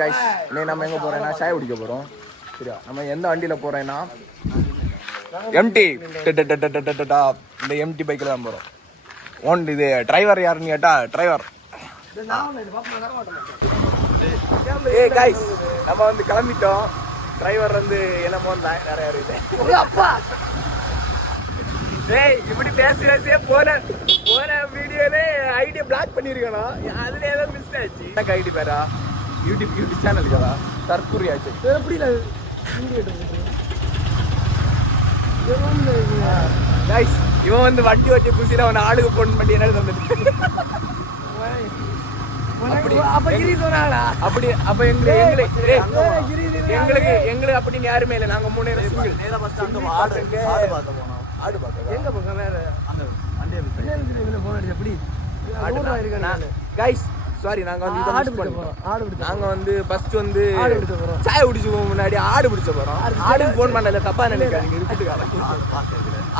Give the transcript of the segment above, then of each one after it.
Guys இன்னைக்கு நம்ம எங்க போறோம்னா சாய் குடிக்க போறோம். சரியா? நம்ம எந்த வண்டியில போறோம்னா எம்டி இந்த எம்டி பைக்ல தான் போறோம். ஓன் இது டிரைவர் யாருன்னு கேட்டா டிரைவர் ஏ கைஸ் நம்ம வந்து கிளம்பிட்டோம். டிரைவர் வந்து என்னமோ யாரும் இல்லை. அப்பா. டேய் இப்படி பேசுறதே போன போன வீடியோல ஐடியா பிளாக் பண்ணிருக்கணும் அதுல ஏதோ மிஸ் ஆச்சு என்ன ஐடி பேரா யூடியூப் யூடியூப் சேனல் இருக்கா தற்கூரி ஆச்சு எப்படி கைஸ் இவன் வந்து வண்டி ஓட்டி புசில அவன் ஆளுக்கு போன் பண்ணி என்ன தந்துட்டு அப்படி. அப்ப கிரி சொன்னாடா அப்படி அப்ப எங்களுக்கு எங்களுக்கு எங்களுக்கு எங்களுக்கு அப்படின்னு யாருமே இல்லை. நாங்க மூணு பேரும் single. நேரா பஸ் ஸ்டாண்ட் Single ஆடு. ஆடு பார்க்க போனோம். ஆடு பார்க்கவா? எங்க பக்கம் வேற? அங்க வண்டியை மிஸ் போன் அடிச்சு எப்படி கைஸ் சாரி நாங்க வந்து ஆடு பண்ணிட்டோம். போறோம் ஆடு பிடிக்க நாங்க வந்து ஃபர்ஸ்ட் வந்து ஆடு பிடிக்க போறோம். சாய் குடிச்சு போக முன்னாடி ஆடு பிடிச்ச போறோம். ஆடு ஃபோன் பண்ணல தப்பா நினைக்காதீங்க. இருக்கட்டுக்காரங்க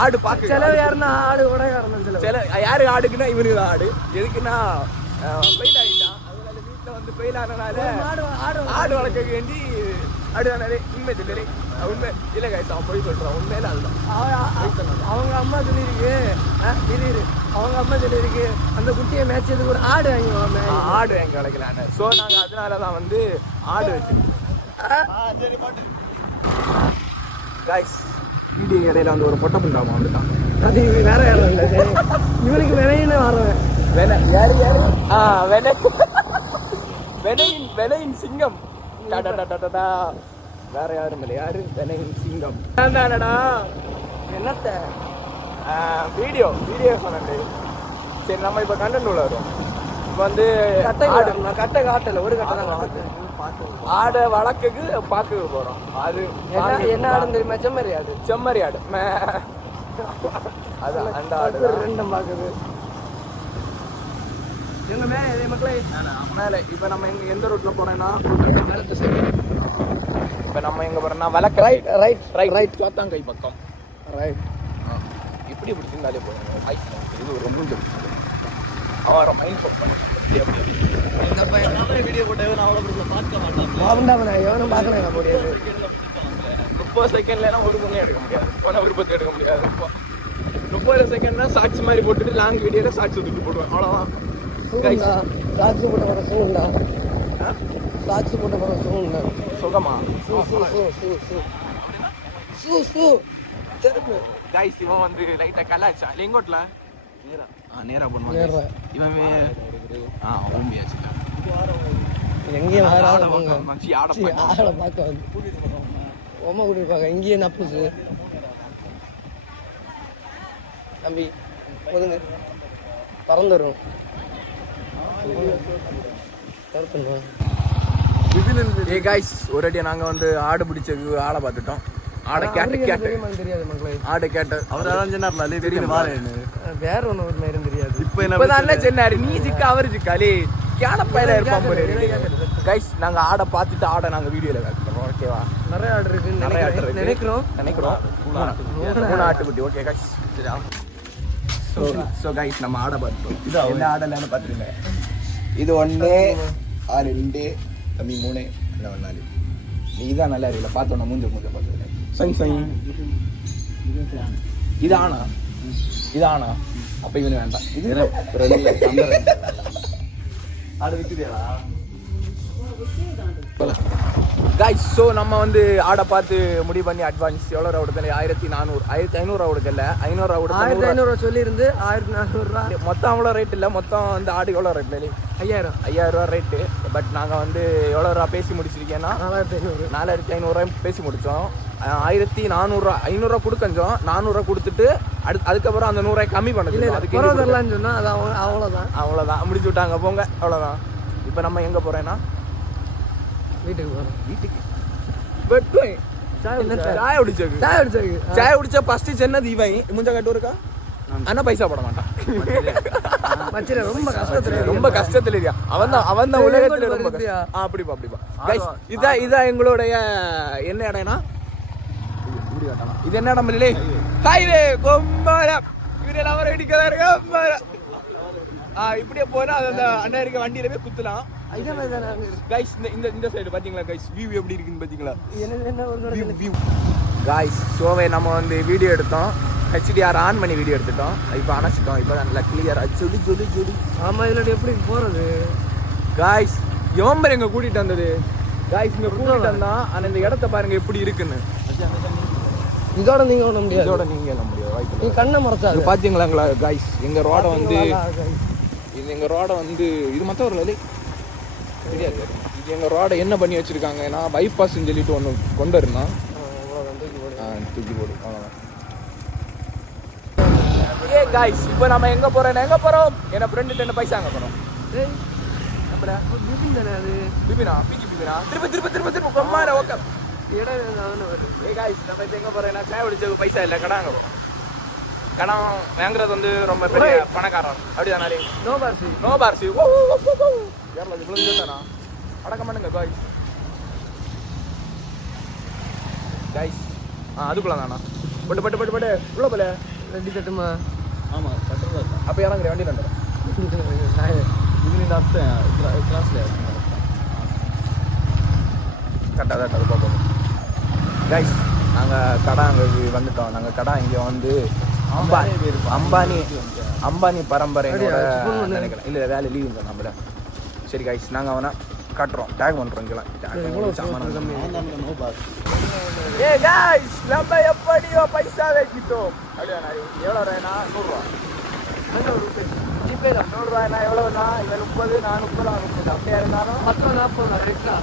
ஆடு பாக்க செலவு யாருன்னா ஆடு உடையாரணும் செலவு சில யாரு ஆடுக்குன்னா இவனுக்கு ஆடு. எதுக்குன்னா ஃபெயில் ஆயிட்டான். அதனால வீட்டுல வந்து ஃபெயில் ஆனனால ஆடு ஆடு வளர்க்க வேண்டி ஆனாலே உண்மை தெரியல உண்மை. இல்ல கைஸ் அவன் போய் சொல்றான். உண்மையில அதுதான். அவ- அவங்க அம்மா சொல்லியிருக்கு. இரு. அவங்க அம்மா சொல்லியிருக்கு. அந்த குட்டியை மேய்ச்சதுக்கு ஒரு ஆடு வாங்கி வாங்க ஆடு எங்க வளர்க்கலான்னு ஸோ நாங்க அதனால தான் வந்து ஆடு வச்சிருக்கோம். கைஸ் வீடியோ இடையில வந்து ஒரு பொட்டை புண்டாமா வந்துட்டான். அது இவன் வேற யாரும் இல்லை இவனுக்கு வினையின்னு வரவன் வென யாரு யாரு ஆ வென வெனையின் வெனையின் சிங்கம். டா, டா, டா, டா, டா, டா. வேற யாரும் இல்லை. யாரு? வெனையின் சிங்கம். தானடா என்னத்த? வீடியோ வீடியோ சொன்னேன் சரி நம்ம இப்போ கண்டென்ட் உள்ள வரும் இப்போ வந்து கட்டை ஆடு கட்டை காட்டல. ஒரு கட்டை தான் ஆடை வளர்க்குக்கு பார்க்க போறோம். அது என்ன என்ன ஆடுன்னு தெரியுமா? செம்மறி ஆடு. செம்மறி ஆடு. மே. அதான் அந்த ஆடு அது ரெண்டும் பார்க்குது. எங்க மேலே இதே மக்களே மேலே இப்போ நம்ம எங்க எந்த ரூட்ல போறோம்னா இப்போ நம்ம எங்க போறோம்னா வழக்க ரைட் ரைட் ரைட் ரைட் சோத்தாங்கை பக்கம். ரைட் இப்படி பிடிச்சிருந்தாலே போதும். இது ஒரு மூஞ்ச அவன் மைண்ட் செட் பண்ணி இந்த பையன் வீடியோ போட்டவே நான் அவ்வளோ பார்க்க மாட்டேன். அவன்டா எவனும் பார்க்கல முடியாது. முப்பது செகண்ட்லாம் ஒரு மணி எடுக்க முடியாது. போன விருப்பத்தை எடுக்க முடியாது. முப்பது செகண்ட்னா சாட்சி மாதிரி போட்டுட்டு லாங் வீடியோல சாட்சி தூக்கி போடுவேன். அவ்வளோதான் சூண்டா சாட்சி போட்ட போற சூண்டா சாட்சி போட்ட போற சூண்டா சுகமா? சூ சூ சூ சூ சூ. சூ சூ. திரும்ப கைஸ் இவன் வந்து லைட்டா கலாச்சா எங்கோட்ல ஆ நேரா பண்ணுவாங்க நேரா. இவன் ஆ ஓம்பியாச்சு. எங்கேயும் வேற ஆட மச்சி, ஆட சீ, பார்க்க. வந்து உமா கூட்டிருப்பாங்க இங்கேயே நப்புசு தம்பி பறந்துடும் ஏ கைஸ் ஒரு அடியா நாங்க வந்து ஆடு பிடிச்சதுக்கு ஆளை பார்த்துட்டோம். ஆடை கேட்டு கேட்டு. தெரியாது மக்களே ஆடை கேட்டு. அவர் அதான் சொன்னார்ல தெரியும்? வேற ஒன்று ஒரு மாதிரி தெரியாது. இப்போ என்ன சொன்னாரு நீ சிக்கா அவரு சிக்காலே கேனப்பையில இருப்பான் போல. கைஸ் நாங்க ஆடை பார்த்துட்டு ஆடை நாங்க வீடியோல காட்டுறோம் ஓகேவா நிறைய ஆர்டர் இருக்குன்னு நிறைய ஆடு நினைக்கிறேன். இருக்கு. நினைக்கிறோம். நினைக்கிறோம். மூணு ஆட்டுக்குட்டி okay guys so so guys நம்ம ஆடை பார்த்தோம் இது. என்ன ஆடலைன்னு பார்த்துருங்க. இது ஒன்று ஆ ரெண்டு தம்பி மூணு இல்லை நாலு நீ இதான் நல்லா இருக்குல்ல பார்த்தோன்னா மூஞ்ச மூஞ்ச பார்த்துருங்க சங் சங் இது ஆனா இது ஆனா அப்ப இவனு வேண்டாம் கைஸ் ஸோ நம்ம வந்து ஆடை பார்த்து முடிவு பண்ணி அட்வான்ஸ் எவ்வளோ ரூபா கொடுத்தல ஆயிரத்தி நானூறு. ஆயிரத்தி ஐநூறுரூவா கொடுக்கல. ஐநூறுரூவா ஆயிரத்தி கொடுத்தா ஐநூறுரூவா சொல்லியிருந்து ஆயிரத்தி நானூறுரூவா மொத்தம் அவ்வளோ ரேட் இல்லை. மொத்தம் வந்து ஆடு எவ்வளோ ரேட் இல்லை ஐயாயிரம். ரூபா ரேட்டு பட் நாங்கள் வந்து எவ்வளோ ரூபா பேசி முடிச்சிருக்கேன்னா? நாலாயிரத்தி ஐநூறு. நாலாயிரத்தி ஐநூறுரூவா பேசி முடித்தோம் ஆயிரத்தி நானூறுரூவா ஐநூறுரூவா கொடுக்கஞ்சோம். நானூறுரூவா கொடுத்துட்டு அடுத்து அதுக்கப்புறம் அந்த நூறுரூவாய் கம்மி இல்லை பண்ணது. இல்லை அதுக்கு சொன்னால் அது அவ்வளோதான் அவ்வளோதான் முடிச்சு விட்டாங்க. போங்க. அவ்வளோதான் இப்போ நம்ம எங்கே போகிறேன்னா வீட்டுக்கு போகிறோம் வீட்டுக்கு? வெட்டுவேன் சாய் குடிச்சா? சாய குடிச்சது சாய் அடிச்சாக்கு சாய குடிச்ச ஃபர்ஸ்ட் சென்னது இவன் முஞ்ச கட்டு இருக்கா? ஆனா பைசா போட மாட்டான். ரொம்ப கஷ்டத்துல ரொம்ப கஷ்டத்துல இருக்கியா அவன் தான் அவன் தான் உலகத்துல ரொம்ப அப்படிப்பா அப்படிப்பா. கைஸ் இதான் இதான் எங்களுடைய என்ன இடம்னா இது என்ன இடம் இல்லை? ஹைவே கொம்பரம் இவரெல்லாம் அவர் அடிக்கிறாரு கொம்பரம் இப்படியே போனா அது அந்த அண்ணன் இருக்க வண்டியில போய் குத்தலாம். இதே மாதிரி தானே. கைஸ் இந்த இந்த இந்த சைடு பாத்தீங்களா கைஸ் வியூ எப்படி இருக்குன்னு பாத்தீங்களா? என்ன என்ன ஒரு வியூ காய்ஸ் ஷோவை நம்ம வந்து வீடியோ எடுத்தோம். ஹெச்டிஆர் ஆன் பண்ணி வீடியோ எடுத்துட்டோம். இப்போ அணைச்சிட்டோம். இப்போ நல்லா கிளியராக ஜொலி ஜொலி ஜொலி. ஆமா இதுல எப்படி போறது? காய்ஸ் யோம்பர் எங்க கூட்டிட்டு வந்தது? காய்ஸ் இங்க கூட்டிட்டு வந்தான் ஆனா இந்த இடத்த பாருங்க எப்படி இருக்குன்னு. இதோட நீங்க ஒண்ண முடியாது. இதோட நீங்க என்ன முடியும் வாய்ப்பு நீ கண்ணை மறைச்சாது. இது பாத்தீங்களாங்களா காய்ஸ் எங்க ரோட வந்து இது எங்க ரோட வந்து இது மத்த ஒரு தெரியாது. இது எங்க ரோட என்ன பண்ணி வச்சிருக்காங்கன்னா பைபாஸ்ன்னு சொல்லிட்டு ஒன்று கொண்டு வரணும் தூக்கி போடு. ஏ காய்ஸ் இப்போ நம்ம எங்க போறோம்? எங்க போறோம்? என்ன ஃப்ரெண்டு ரெண்டு பைசா அங்க நம்மள பிபின் தானே அது? பிபினா? பிஜி பிபினா? திரும்ப திரும்ப திரும்ப திரும்ப கொம்மார ஓகே இடம் ஏ காய்ஸ் நம்ம இப்போ எங்க போறோம்னா சாய் அடிச்சது பைசா இல்லை? கடன் வாங்க போறோம். கடன் வாங்குறது வந்து ரொம்ப பெரிய பணக்காரன். அப்படிதானே நோ பார்சி. நோ பார்சி. ஓ யாரில் இவ்வளோ சொல்லுண்ணா அடக்கம் பண்ணுங்க காய்ஸ் காய்ஸ் ஆ அதுக்குள்ள தானா? பட்டு பட்டு பட்டு பட்டு. உள்ள போல. ரெடி தட்டுமா? ஆமா கட்டுறது அப்போ இறங்குற வண்டி நண்டுறேன் இது இந்த அர்த்தம் கிளாஸ்ல கரெக்டாக தான் அது பார்ப்போம் கைஸ் நாங்கள் கடை அங்கே வந்துட்டோம். நாங்கள் கடை இங்கே வந்து அம்பானி அம்பானி அம்பானி பரம்பரையோட நினைக்கிறேன். இல்லை வேலை லீவ் நம்மள சரி கைஸ் நாங்கள் அவனை காட்டுறோம். டேக் பண்ணுறோம் ஏ கைஸ் நம்ம எப்படியோ பைசா வைக்கிட்டோம் அப்படியா எவ்வளோ ரூபாய்னா? நூறுரூவா. ஜிபே தான் நூறுரூவாய்னா எவ்வளோண்ணா இவன் முப்பது நான் முப்பது நான் முப்பது அப்படியா இருந்தாலும்? பத்து நாற்பது எக்ஸ்ட்ரா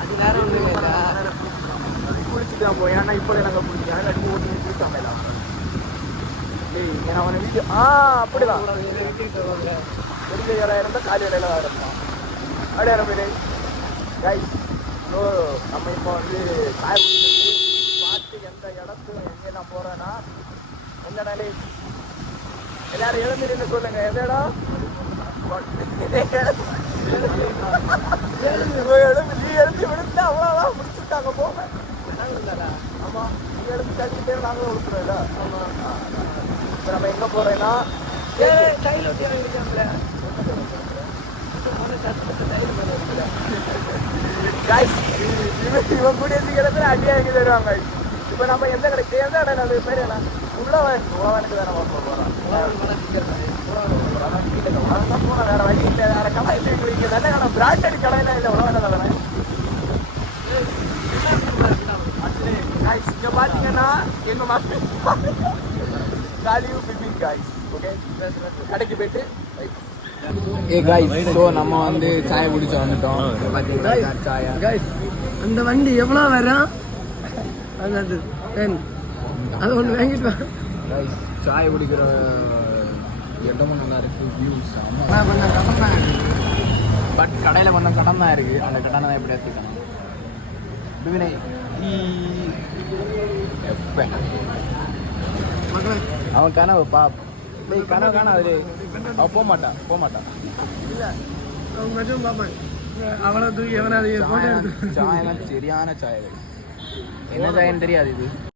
அது வேற ஒன்றும் இல்லை. குளிச்சுட்டு தான் போய் ஏன்னா இப்போ நாங்கள் குளிச்சோம் ஏன்னா அடிக்க ஓட்டி குளிச்சாம எல்லாம் ஏய் ஏன்னா அவனை வீட்டு ஆ அப்படிதான். பெரிய வேலை இருந்தால் காலி வேலையில் தான் இருப்பான் அப்படியே நம்ம கைஸ் ஸோ நம்ம இப்போ வந்து காய பார்த்து எந்த இடத்துல எங்கெல்லாம் போகிறேன்னா எந்த நிலை? எல்லாரும் எழுந்திருந்து சொல்லுங்க. எந்த இடம் எழுந்து நீ எழுந்து விழுந்து அவ்வளோதான் முடிச்சுட்டாங்க போங்க ஆமாம் நீ எழுந்து கழிச்சுட்டே நாங்களும் விழுப்புறோம்ல இப்போ நம்ம எங்கே போகிறேன்னா கையில் ஒட்டி வாங்கிருக்காங்களே இவன் கூட இருந்து இடத்துல அடியாக தருவாங்க இப்போ நம்ம எந்த கடை எந்த இடம் நல்லது பேர் என்ன உள்ளவன் உழவனுக்கு தானே வாங்க போகிறோம் போனால் வேற வழி இல்லை வேற கடை இல்லை இங்கே தானே கடை பிராண்டட் கடையில் இல்லை உழவன தானே காய்ஸ் இங்கே பார்த்தீங்கன்னா எங்கள் மக்கள் காலியூ பிபின் காய்ஸ் ஓகே கடைக்கு போயிட்டு ஏ காய்ஸ் ஸோ நம்ம வந்து சாய் குடிச்சு வந்துட்டோம். பார்த்தீங்களா சாயா? கைஸ் அந்த வண்டி எவ்வளோ வரும்? அது அது ஒன்று வாங்கிட்டு வா. சாய் குடிக்கிற இடமும் நல்லா இருக்கு வியூஸ் பண்ண கடன் பட் கடையில் கொஞ்சம் கடன் தான் இருக்கு. அந்த கடனை தான் எப்படி எடுத்துக்கணும் மக்களே அவன் கனவு பா டேய் கனவு காணாது அவன் போக மாட்டான் போக மாட்டான் இல்லை அவங்க மட்டும் பார்ப்பேன் அவனை தூக்கி எவனாவது சரியான சாய் என்ன சாயன்னு தெரியாது இது.